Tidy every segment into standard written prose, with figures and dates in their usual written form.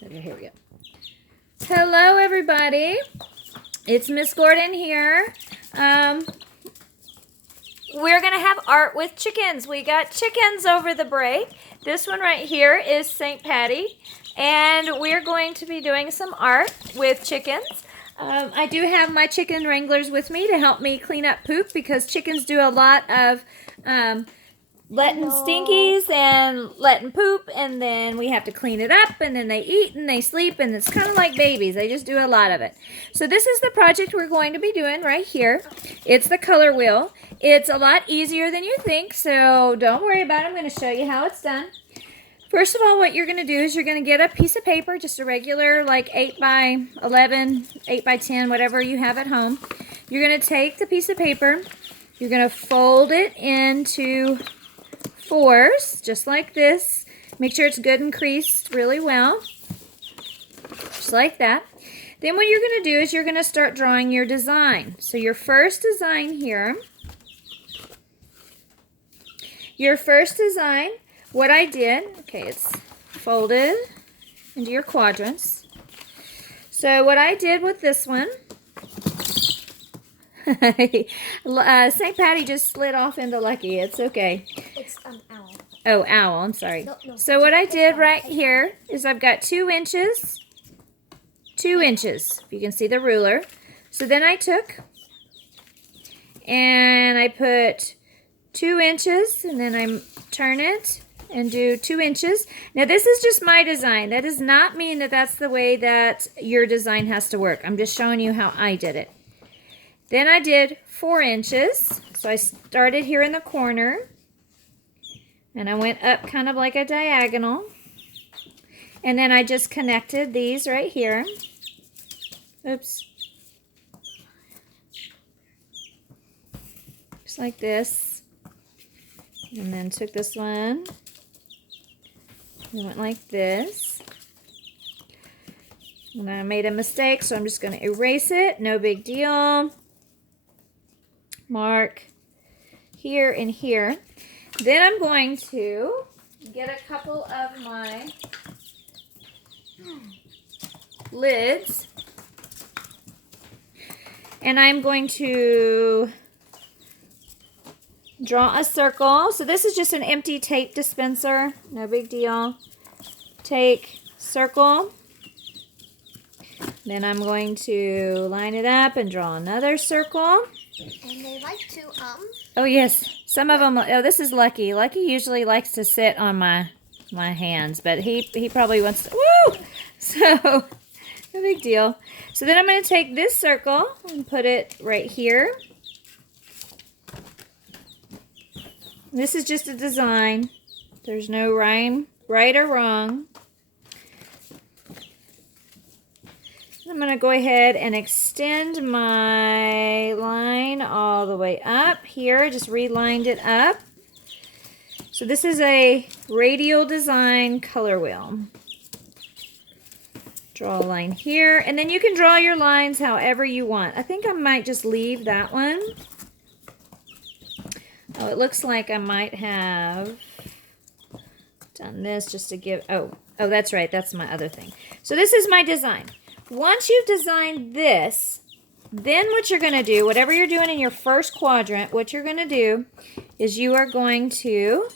Okay, here we go. Hello, everybody. It's Miss Gordon here. We're going to have art with chickens. We got chickens over the break. This one right here is St. Patty, and we're going to be doing some art with chickens. I do have my chicken wranglers with me to help me clean up poop because chickens do a lot of letting stinkies and letting poop, and then we have to clean it up, and then they eat and they sleep, and it's kind of like babies. They just do a lot of it. So this is the project we're going to be doing right here. It's the color wheel. It's a lot easier than you think, so don't worry about it. I'm going to show you how it's done. First of all, what you're going to do is you're going to get a piece of paper, just a regular like 8 by 11, 8 by 10, whatever you have at home. You're going to take the piece of paper, you're going to fold it into fours, just like this. Make sure it's good and creased really well, just like that. Then what you're going to do is you're going to start drawing your design. So your first design here, what I did, okay, it's folded into your quadrants. So what I did with this one, St. Patty just slid off into Lucky. It's okay. It's owl. Oh, owl. I'm sorry. No, so what I did right here is I've got 2 inches. 2 inches. If you can see the ruler. So then I took and I put 2 inches, and then I turn it and do 2 inches. Now this is just my design. That does not mean that that's the way that your design has to work. I'm just showing you how I did it. Then I did 4 inches. So I started here in the corner, and I went up kind of like a diagonal. And then I just connected these right here. Oops. Just like this. And then took this one and went like this. And I made a mistake, so I'm just going to erase it. No big deal. Mark here and here. Then I'm going to get a couple of my lids, and I'm going to draw a circle. So this is just an empty tape dispenser, no big deal. Take circle. Then I'm going to line it up and draw another circle. And they like to, Oh, yes. Some of them, oh, this is Lucky. Lucky usually likes to sit on my hands, but he probably wants to, woo! So, no big deal. So then I'm going to take this circle and put it right here. This is just a design. There's no right or wrong. I'm going to go ahead and extend my line all the way up here. I just relined it up. So this is a radial design color wheel. Draw a line here, and then you can draw your lines however you want. I think I might just leave that one. Oh, it looks like I might have done this just to give, oh, that's right. That's my other thing. So this is my design. Once you've designed this, then what you're going to do, whatever you're doing in your first quadrant, what you're going to do is you are going to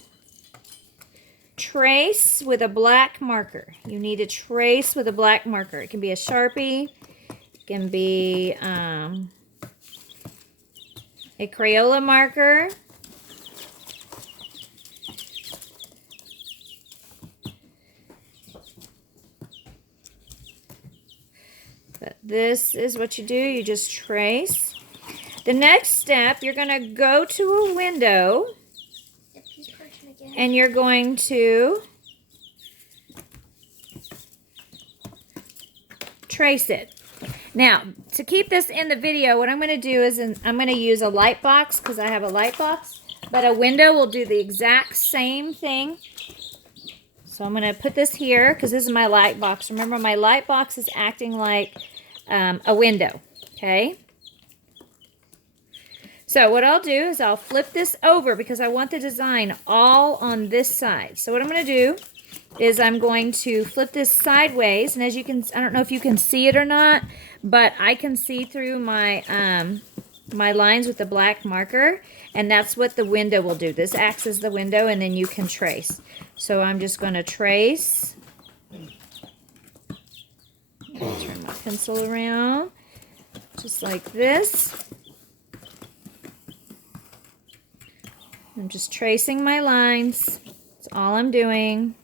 trace with a black marker. You need to trace with a black marker. It can be a Sharpie. It can be a Crayola marker. But this is what you do. You just trace. The next step, you're going to go to a window, and you're going to trace it. Now, to keep this in the video, what I'm going to do is I'm going to use a light box because I have a light box, but a window will do the exact same thing. So I'm going to put this here because this is my light box. Remember, my light box is acting like a window, okay? So what I'll do is I'll flip this over because I want the design all on this side. So what I'm going to do is I'm going to flip this sideways, and as you can, I don't know if you can see it or not, but I can see through my my lines with the black marker, and that's what the window will do. This acts as the window, and then you can trace. So I'm just going to trace. Turn my pencil around, just like this. I'm just tracing my lines. That's all I'm doing.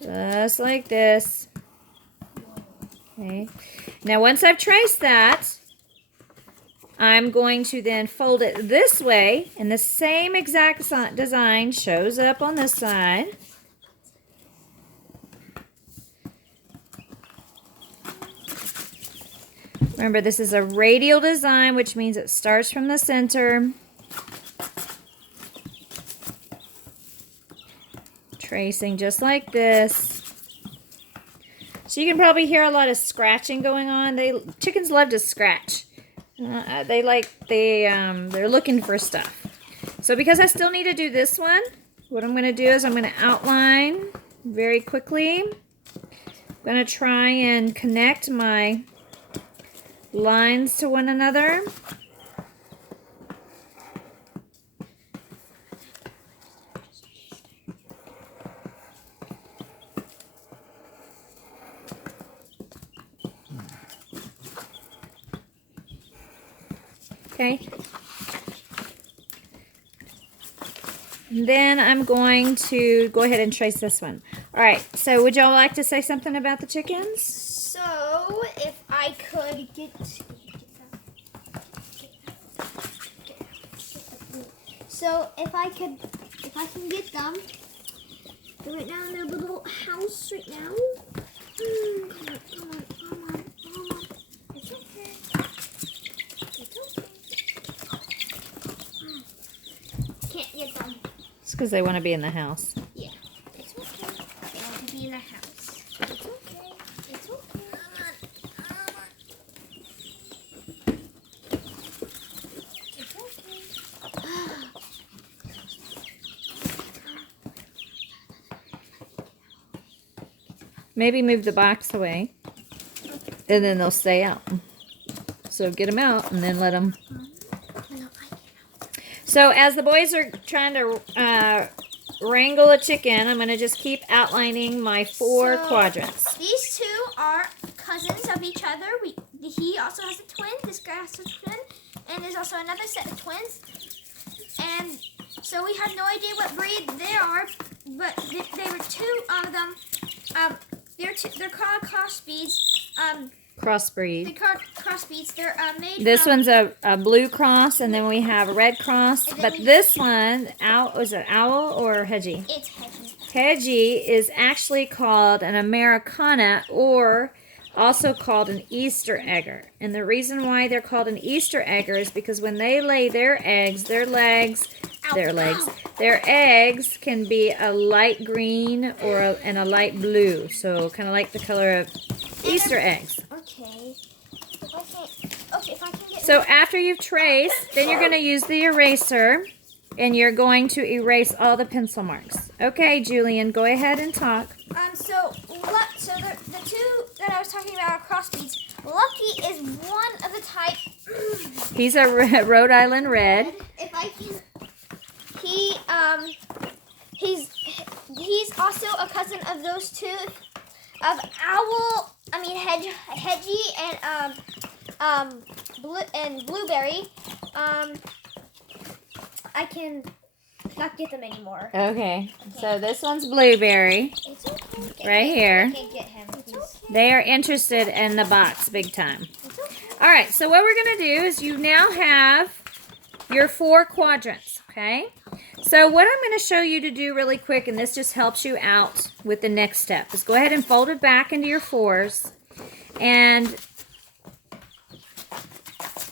Just like this. Okay. Now once I've traced that, I'm going to then fold it this way, and the same exact design shows up on this side. Remember, this is a radial design, which means it starts from the center. Tracing just like this. So you can probably hear a lot of scratching going on. Chickens love to scratch. They're looking for stuff. So because I still need to do this one, what I'm going to do is I'm going to outline very quickly. I'm going to try and connect my lines to one another. Okay. And then I'm going to go ahead and trace this one. All right. So would y'all like to say something about the chickens? So if I could get if I can get them. They're right now in their little house right now. Come on. It's okay. Can't get them. It's because they want to be in the house. Yeah, it's okay. They want to be in the house. It's okay. It's okay. It's okay. Maybe move the box away, and then they'll stay out. So get them out, and then let them. So as the boys are trying to wrangle a chicken, I'm going to just keep outlining my four quadrants. These two are cousins of each other. He also has a twin. This guy has a twin. And there's also another set of twins. And so we have no idea what breed they are, but they were two of them. They're called crossbreeds. Crossbreed. They're called crossbreeds. They're made This from, one's a blue cross, and then we have a red cross. But this one, is it owl or hedgie? It's hedgie. Hedgie is actually called an Americana, or also called an Easter egger. And the reason why they're called an Easter egger is because when they lay their eggs, their eggs can be a light green and a light blue. So kind of like the color of Easter eggs. Okay. If I can get. So after you've traced, then you're going to use the eraser, and you're going to erase all the pencil marks. Okay, Julian, go ahead and talk. So the two that I was talking about are crossbreeds. Lucky is one of the type. He's a Rhode Island Red. If I can, he's also a cousin of those two, of hedgie and blueberry. I can not get them anymore. Okay, so this one's blueberry. It's okay. Right here. I can't get him. It's okay. They are interested in the box big time. It's okay. All right, so what we're going to do is you now have your four quadrants, okay? So what I'm going to show you to do really quick, and this just helps you out with the next step, is go ahead and fold it back into your fours. And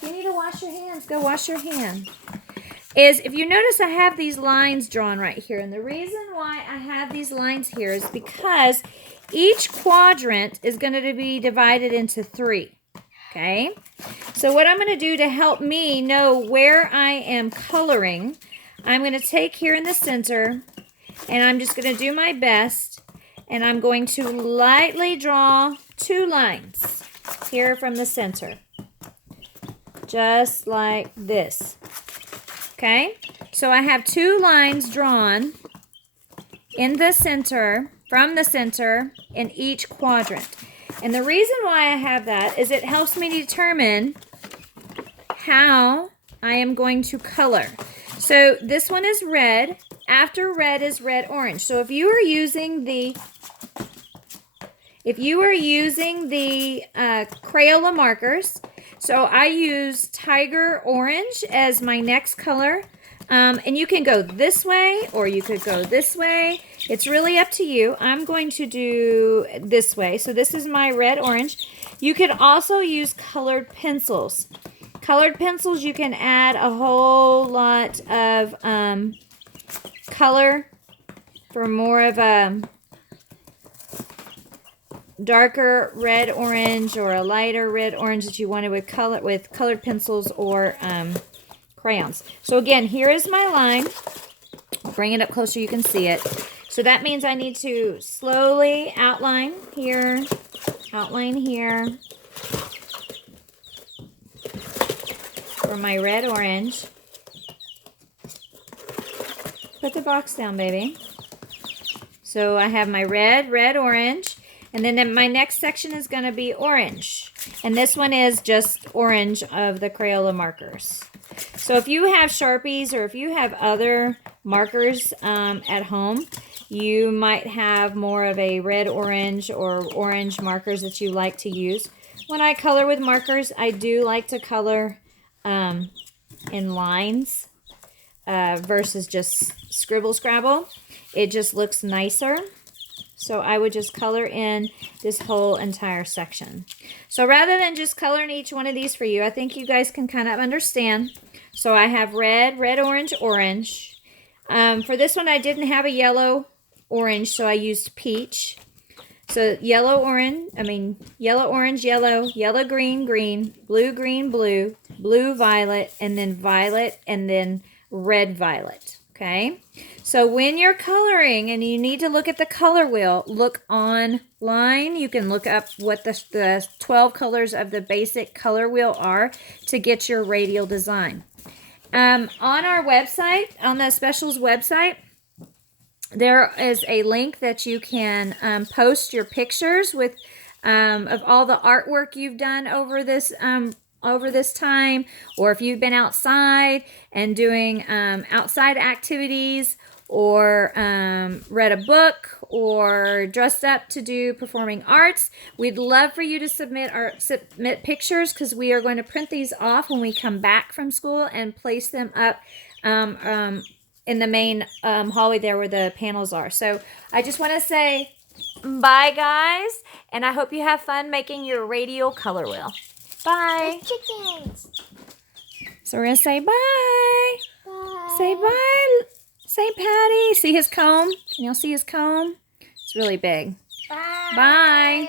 you need to wash your hands. Go wash your hand. Is if you notice I have these lines drawn right here. And the reason why I have these lines here is because each quadrant is going to be divided into three. Okay, so what I'm going to do to help me know where I am coloring, I'm going to take here in the center, and I'm just going to do my best, and I'm going to lightly draw 2 lines here from the center, just like this. Okay, so I have 2 lines drawn in the center, from the center, in each quadrant. And the reason why I have that is it helps me determine how I am going to color. So this one is red. After red is red orange. So if you are using the Crayola markers, so I use Tiger Orange as my next color. And you can go this way or you could go this way. It's really up to you. I'm going to do this way. So this is my red orange. You could also use colored pencils. Colored pencils, you can add a whole lot of color for more of a darker red orange or a lighter red orange that you wanted with colored pencils or crayons. So again, here is my line. Bring it up closer so you can see it. So that means I need to slowly outline here, for my red orange. Put the box down, baby. So I have my red, orange, and then my next section is going to be orange. And this one is just orange of the Crayola markers. So if you have Sharpies or if you have other markers at home, you might have more of a red-orange or orange markers that you like to use. When I color with markers, I do like to color in lines versus just scribble-scrabble. It just looks nicer. So I would just color in this whole entire section. So rather than just coloring each one of these for you, I think you guys can kind of understand. So I have red, orange, orange. For this one, I didn't have a yellow, orange, so I used peach. So yellow, orange, yellow, yellow, green, green, blue, blue, violet, and then red, violet. Okay, so when you're coloring and you need to look at the color wheel, look online. You can look up what the 12 colors of the basic color wheel are to get your radial design. On our website, on the Specials website, there is a link that you can post your pictures with of all the artwork you've done over this time, or if you've been outside and doing outside activities, or read a book, or dressed up to do performing arts. We'd love for you to submit pictures, because we are going to print these off when we come back from school and place them up in the main hallway there where the panels are. So I just want to say bye, guys, and I hope you have fun making your radial color wheel. Bye. Chickens. So we're going to say bye. Bye. Say bye, St. Patty. See his comb? Can y'all see his comb? It's really big. Bye. Bye.